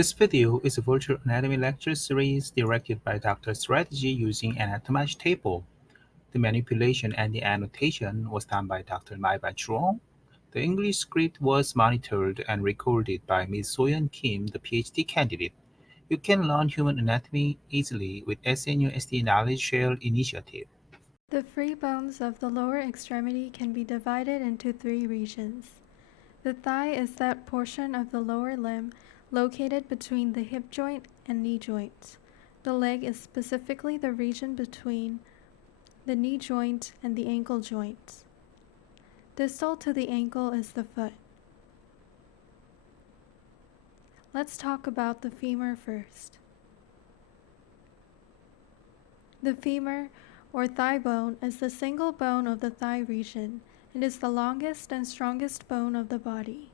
This video is a virtual anatomy lecture series directed by Dr. Strategy using Anatomage table. The manipulation and the annotation was done by Dr. Maiba Chuang. The English script was monitored and recorded by Ms. Soyeon Kim, the PhD candidate. You can learn human anatomy easily with SNUSD Knowledge Share Initiative. The free bones of the lower extremity can be divided into three regions. The thigh is that portion of the lower limb located between the hip joint and knee joint. The leg is specifically the region between the knee joint and the ankle joint. Distal to the ankle is the foot. Let's talk about the femur first. The femur, or thigh bone, is the single bone of the thigh region. It is the longest and strongest bone of the body.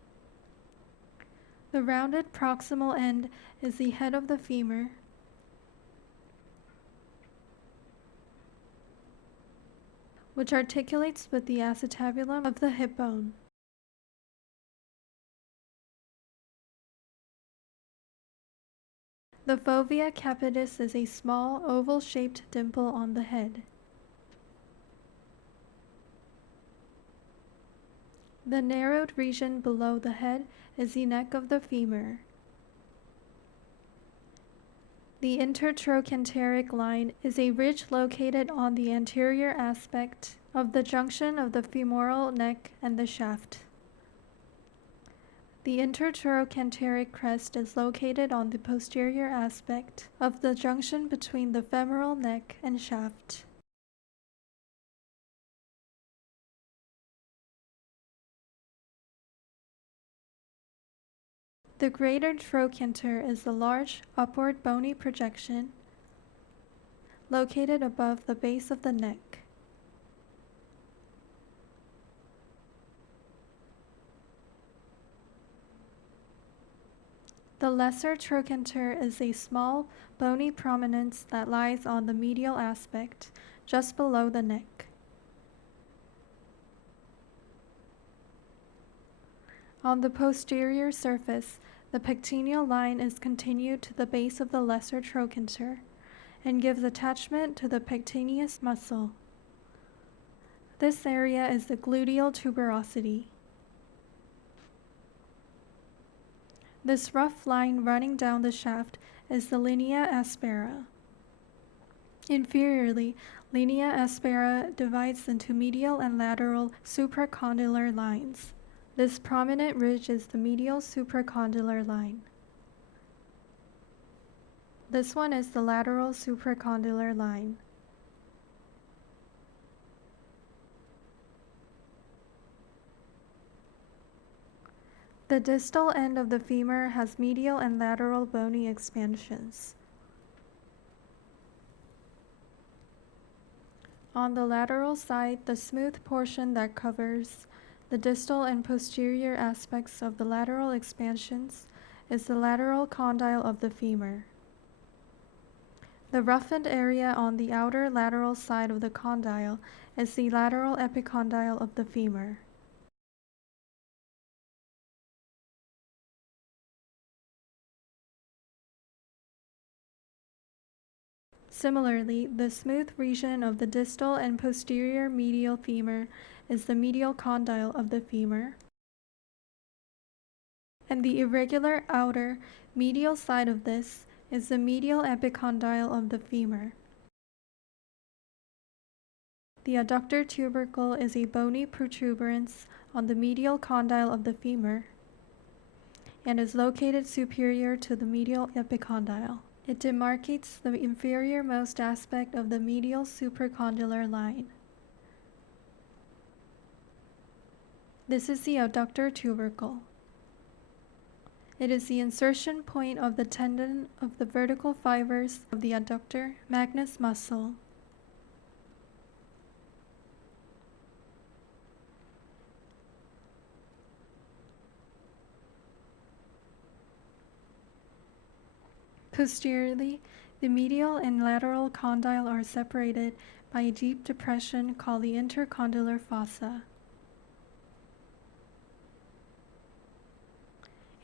The rounded proximal end is the head of the femur. Which articulates with the acetabulum of the hip bone. The fovea capitis is a small, oval-shaped dimple on the head. The narrowed region below the head is the neck of the femur. The intertrochanteric line is a ridge located on the anterior aspect of the junction of the femoral neck and the shaft. The intertrochanteric crest is located on the posterior aspect of the junction between the femoral neck and shaft. The greater trochanter is the large, upward bony projection located above the base of the neck. The lesser trochanter is a small, bony prominence that lies on the medial aspect, just below the neck. On the posterior surface, the pectineal line is continued to the base of the lesser trochanter and gives attachment to the pectineus muscle. This area is the gluteal tuberosity. This rough line running down the shaft is the linea aspera. Inferiorly, linea aspera divides into medial and lateral supracondylar lines. This prominent ridge is the medial supracondylar line. This one is the lateral supracondylar line. The distal end of the femur has medial and lateral bony expansions. On the lateral side, the smooth portion that covers the distal and posterior aspects of the lateral expansions is the lateral condyle of the femur. The roughened area on the outer lateral side of the condyle is the lateral epicondyle of the femur. Similarly, the smooth region of the distal and posterior medial femur is the medial condyle of the femur, and the irregular outer medial side of this is the medial epicondyle of the femur. The adductor tubercle is a bony protuberance on the medial condyle of the femur and is located superior to the medial epicondyle. It demarcates the inferior-most aspect of the medial supracondylar line. This is the adductor tubercle. It is the insertion point of the tendon of the vertical fibers of the adductor magnus muscle. Posteriorly, the medial and lateral condyle are separated by a deep depression called the intercondylar fossa.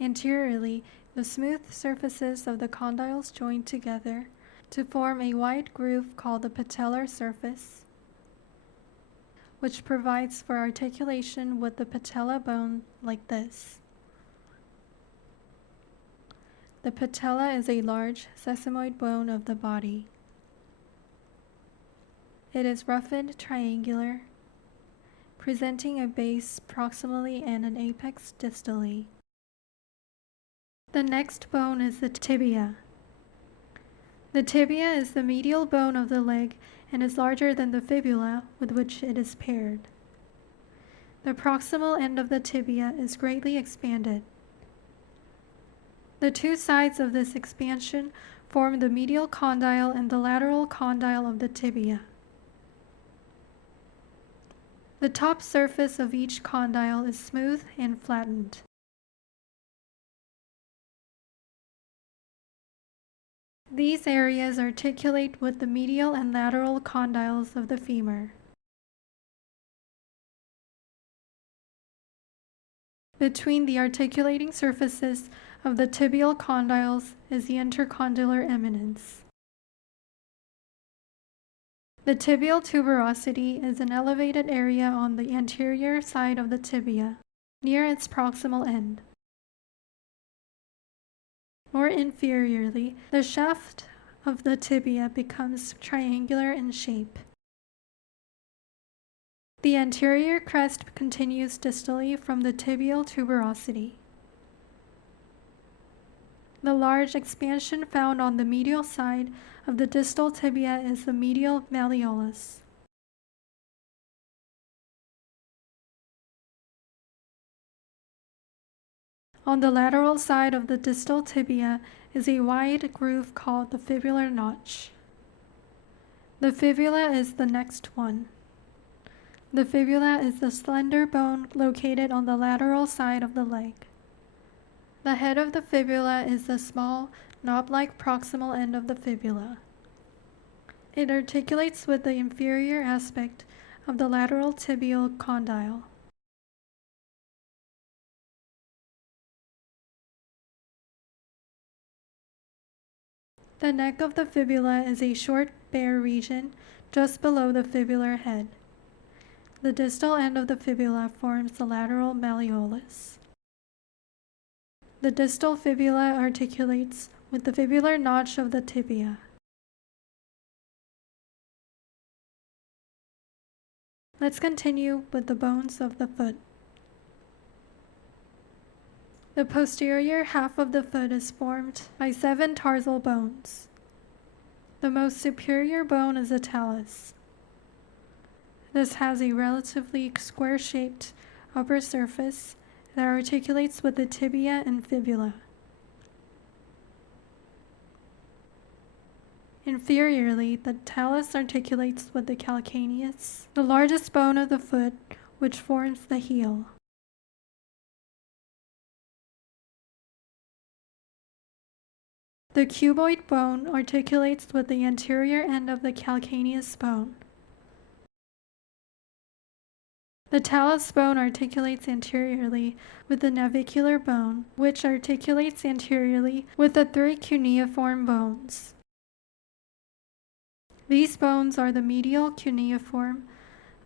Anteriorly, The smooth surfaces of the condyles join together to form a wide groove called the patellar surface, which provides for articulation with the patella bone like this. The patella is a large sesamoid bone of the body. It is roughened triangular, presenting a base proximally and an apex distally. The next bone is the tibia. The tibia is the medial bone of the leg and is larger than the fibula with which it is paired. The proximal end of the tibia is greatly expanded. The two sides of this expansion form the medial condyle and the lateral condyle of the tibia. The top surface of each condyle is smooth and flattened. These areas articulate with the medial and lateral condyles of the femur. Between the articulating surfaces of the tibial condyles is the intercondylar eminence. The tibial tuberosity is an elevated area on the anterior side of the tibia, near its proximal end. More inferiorly, the shaft of the tibia becomes triangular in shape. The anterior crest continues distally from the tibial tuberosity. The large expansion found on the medial side of the distal tibia is the medial malleolus. On the lateral side of the distal tibia is a wide groove called the fibular notch. The fibula is the next one. The fibula is the slender bone located on the lateral side of the leg. The head of the fibula is the small, knob-like proximal end of the fibula. It articulates with the inferior aspect of the lateral tibial condyle. The neck of the fibula is a short, bare region just below the fibular head. The distal end of the fibula forms the lateral malleolus. The distal fibula articulates with the fibular notch of the tibia. Let's continue with the bones of the foot. The posterior half of the foot is formed by 7 tarsal bones. The most superior bone is the talus. This has a relatively square-shaped upper surface that articulates with the tibia and fibula. Inferiorly, the talus articulates with the calcaneus, the largest bone of the foot, which forms the heel. The cuboid bone articulates with the anterior end of the calcaneus bone. The talus bone articulates anteriorly with the navicular bone, which articulates anteriorly with the 3 cuneiform bones. These bones are the medial cuneiform,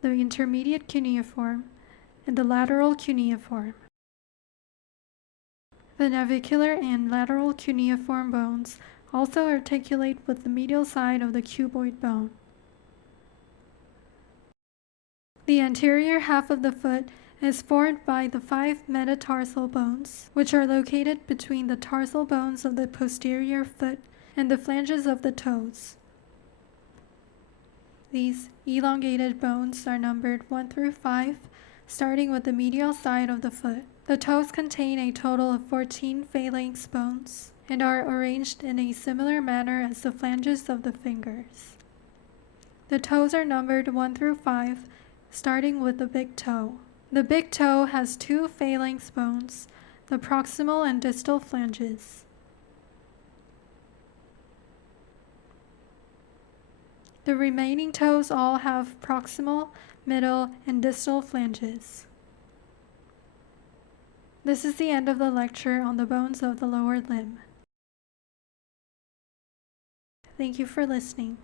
the intermediate cuneiform, and the lateral cuneiform. The navicular and lateral cuneiform bones also articulate with the medial side of the cuboid bone. The anterior half of the foot is formed by the 5 metatarsal bones, which are located between the tarsal bones of the posterior foot and the flanges of the toes. These elongated bones are numbered 1 through 5, starting with the medial side of the foot. The toes contain a total of 14 phalanx bones and are arranged in a similar manner as the flanges of the fingers. The toes are numbered 1 through 5, starting with the big toe. The big toe has 2 phalanx bones, the proximal and distal flanges. The remaining toes all have proximal, middle, and distal flanges. This is the end of the lecture on the bones of the lower limb. Thank you for listening.